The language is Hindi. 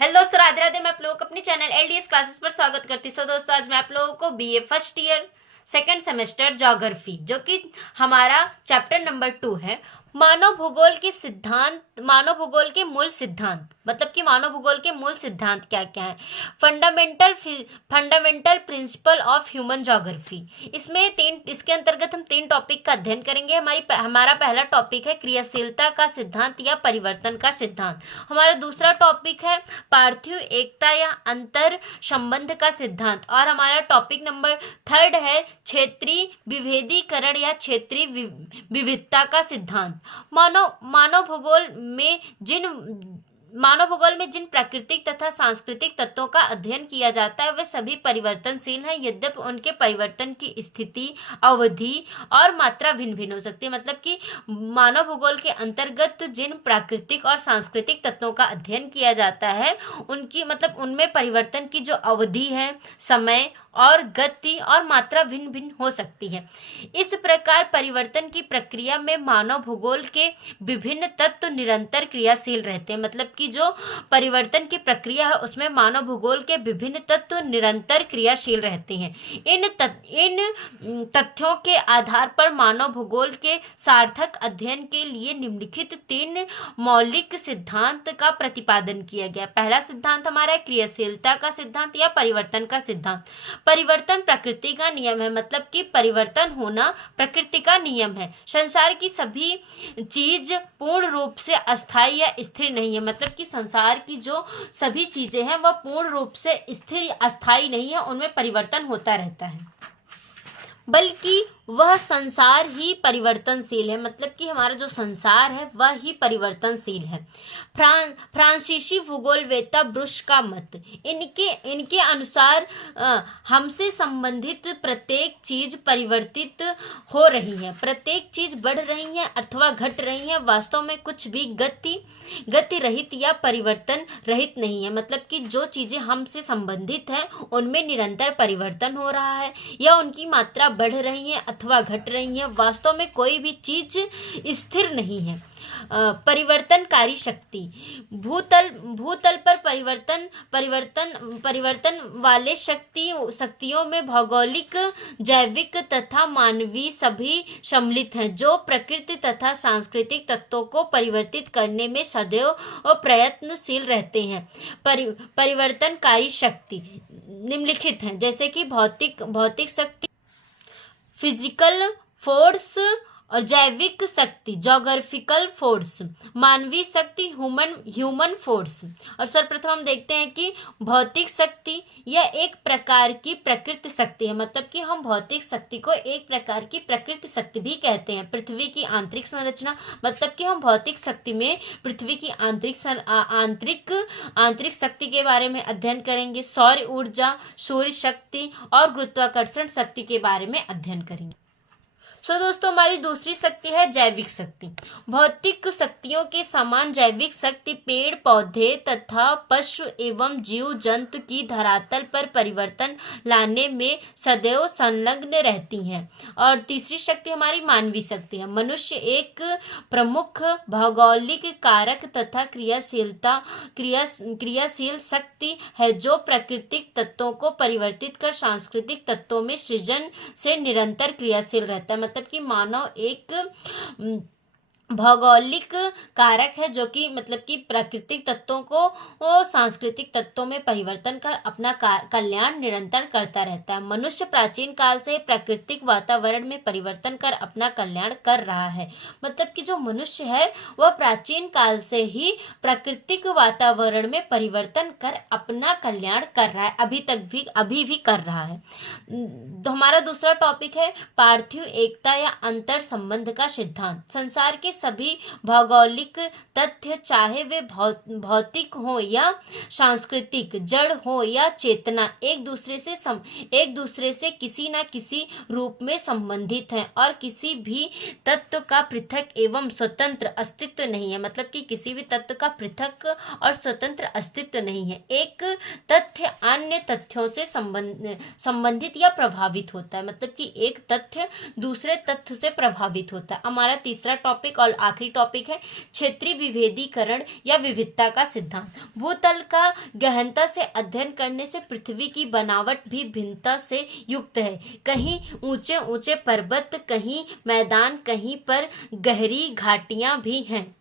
हेलो दोस्तों, राधे राधे। मैं आप लोगों को अपने चैनल एलडीएस क्लासेस पर स्वागत करती हूँ। दोस्तों, आज मैं आप लोगों को BA first year second semester geography, जो कि हमारा चैप्टर नंबर 2 है, मानव भूगोल के सिद्धांत, मानव भूगोल के मूल सिद्धांत, मतलब कि मानव भूगोल के मूल सिद्धांत क्या क्या है। Fundamental principle of human geography. इसके अंतर्गत हम 3 टॉपिक का अध्ययन करेंगे। हमारा पहला टॉपिक है क्रियाशीलता का सिद्धांत या परिवर्तन का सिद्धांत। हमारा दूसरा टॉपिक है पार्थिव एकता या अंतर संबंध का सिद्धांत। और हमारा टॉपिक नंबर 3 है क्षेत्रीय विभेदीकरण या क्षेत्रीय विविधता का सिद्धांत। मानव भूगोल में जिन प्राकृतिक तथा सांस्कृतिक तत्वों का अध्ययन किया जाता है वे सभी परिवर्तनशील हैं, यद्यपि उनके परिवर्तन की स्थिति, अवधि और मात्रा भिन्न भिन्न हो सकती है। मतलब कि मानव भूगोल के अंतर्गत जिन प्राकृतिक और सांस्कृतिक तत्वों का अध्ययन किया जाता है उनमें परिवर्तन की जो अवधि है, समय और गति और मात्रा भिन्न भिन्न हो सकती है। इस प्रकार परिवर्तन की प्रक्रिया में मानव भूगोल के विभिन्न तत्व निरंतर क्रियाशील रहते हैं। मतलब कि जो परिवर्तन की प्रक्रिया है उसमें मानव भूगोल के विभिन्न तत्व निरंतर क्रियाशील रहते हैं। इन तथ्यों के आधार पर मानव भूगोल के सार्थक अध्ययन के लिए निम्नलिखित 3 मौलिक सिद्धांत का प्रतिपादन किया गया। पहला सिद्धांत हमारा है क्रियाशीलता का सिद्धांत या परिवर्तन का सिद्धांत। परिवर्तन प्रकृति का नियम है, मतलब कि परिवर्तन होना प्रकृति का नियम है। संसार की सभी चीज पूर्ण रूप से अस्थायी या स्थिर नहीं है। मतलब कि संसार की जो सभी चीजें हैं वह पूर्ण रूप से स्थिर अस्थायी नहीं है, उनमें परिवर्तन होता रहता है, बल्कि वह संसार ही परिवर्तनशील है। मतलब कि हमारा जो संसार है वह ही परिवर्तनशील है। फ्रांसीसी भूगोलवेत्ता ब्रुश का मत, इनके अनुसार हमसे संबंधित प्रत्येक चीज परिवर्तित हो रही है, प्रत्येक चीज बढ़ रही है अथवा घट रही है। वास्तव में कुछ भी गति रहित या परिवर्तन रहित नहीं है। मतलब कि जो चीजें हमसे संबंधित हैं उनमें निरंतर परिवर्तन हो रहा है या उनकी मात्रा बढ़ रही है अथवा घट रही है। वास्तव में कोई भी चीज स्थिर नहीं है। परिवर्तनकारी शक्ति, भूतल पर परिवर्तन वाले शक्तियों में भौगोलिक, जैविक तथा मानवीय सभी सम्मिलित हैं, जो प्रकृति तथा सांस्कृतिक तत्वों को परिवर्तित करने में सदैव प्रयत्नशील रहते हैं। परिवर्तनकारी शक्ति निम्नलिखित हैं, जैसे कि भौतिक शक्ति, फिजिकल फोर्स, और जैविक शक्ति, जोग्राफिकल फोर्स, मानवीय शक्ति, ह्यूमन फोर्स। और सर्वप्रथम हम देखते हैं कि भौतिक शक्ति यह एक प्रकार की प्रकृति शक्ति है। मतलब कि हम भौतिक शक्ति को एक प्रकार की प्रकृति शक्ति भी कहते हैं। पृथ्वी की आंतरिक संरचना, मतलब कि हम भौतिक शक्ति में पृथ्वी की आंतरिक शक्ति के बारे में अध्ययन करेंगे। सौर ऊर्जा, सूर्य शक्ति और गुरुत्वाकर्षण शक्ति के बारे में अध्ययन करेंगे। दोस्तों, हमारी दूसरी शक्ति है जैविक शक्ति। भौतिक शक्तियों के समान जैविक शक्ति पेड़ पौधे तथा पशु एवं जीव जंतु की धरातल पर परिवर्तन लाने में सदैव संलग्न रहती हैं। और तीसरी शक्ति हमारी मानवीय शक्ति है। मनुष्य एक प्रमुख भौगोलिक कारक तथा क्रियाशील शक्ति है, जो प्राकृतिक तत्वों को परिवर्तित कर सांस्कृतिक तत्वों में सृजन से निरंतर क्रियाशील रहता है। मतलब कि मानव एक भौगोलिक कारक है जो कि मतलब कि प्राकृतिक तत्वों को सांस्कृतिक तत्वों में परिवर्तन कर अपना कल्याण निरंतर करता रहता है। मनुष्य प्राचीन काल से प्राकृतिक वातावरण में परिवर्तन कर अपना कल्याण कर रहा है। मतलब कि जो मनुष्य है वह प्राचीन काल से ही प्राकृतिक वातावरण में परिवर्तन कर अपना कल्याण कर रहा है, अभी भी कर रहा है। तो हमारा दूसरा टॉपिक है पार्थिव एकता या अंतर संबंध का सिद्धांत। संसार के सभी भौगोलिक तथ्य, चाहे वे भौतिक हो या सांस्कृतिक, जड़ हो या चेतना, एक दूसरे से किसी न किसी रूप में संबंधित हैं और किसी भी तत्व का पृथक एवं स्वतंत्र अस्तित्व नहीं है। मतलब कि किसी भी तत्व का पृथक और स्वतंत्र अस्तित्व नहीं है। एक तथ्य अन्य तथ्यों से संबंधित या प्रभावित होता है। मतलब कि एक तथ्य दूसरे तथ्य से प्रभावित होता है। हमारा तीसरा टॉपिक और आखिरी टॉपिक है क्षेत्रीय विभेदीकरण या विविधता का सिद्धांत। भूतल का गहनता से अध्ययन करने से पृथ्वी की बनावट भी भिन्नता से युक्त है। कहीं ऊंचे ऊंचे पर्वत, कहीं मैदान, कहीं पर गहरी घाटियां भी हैं।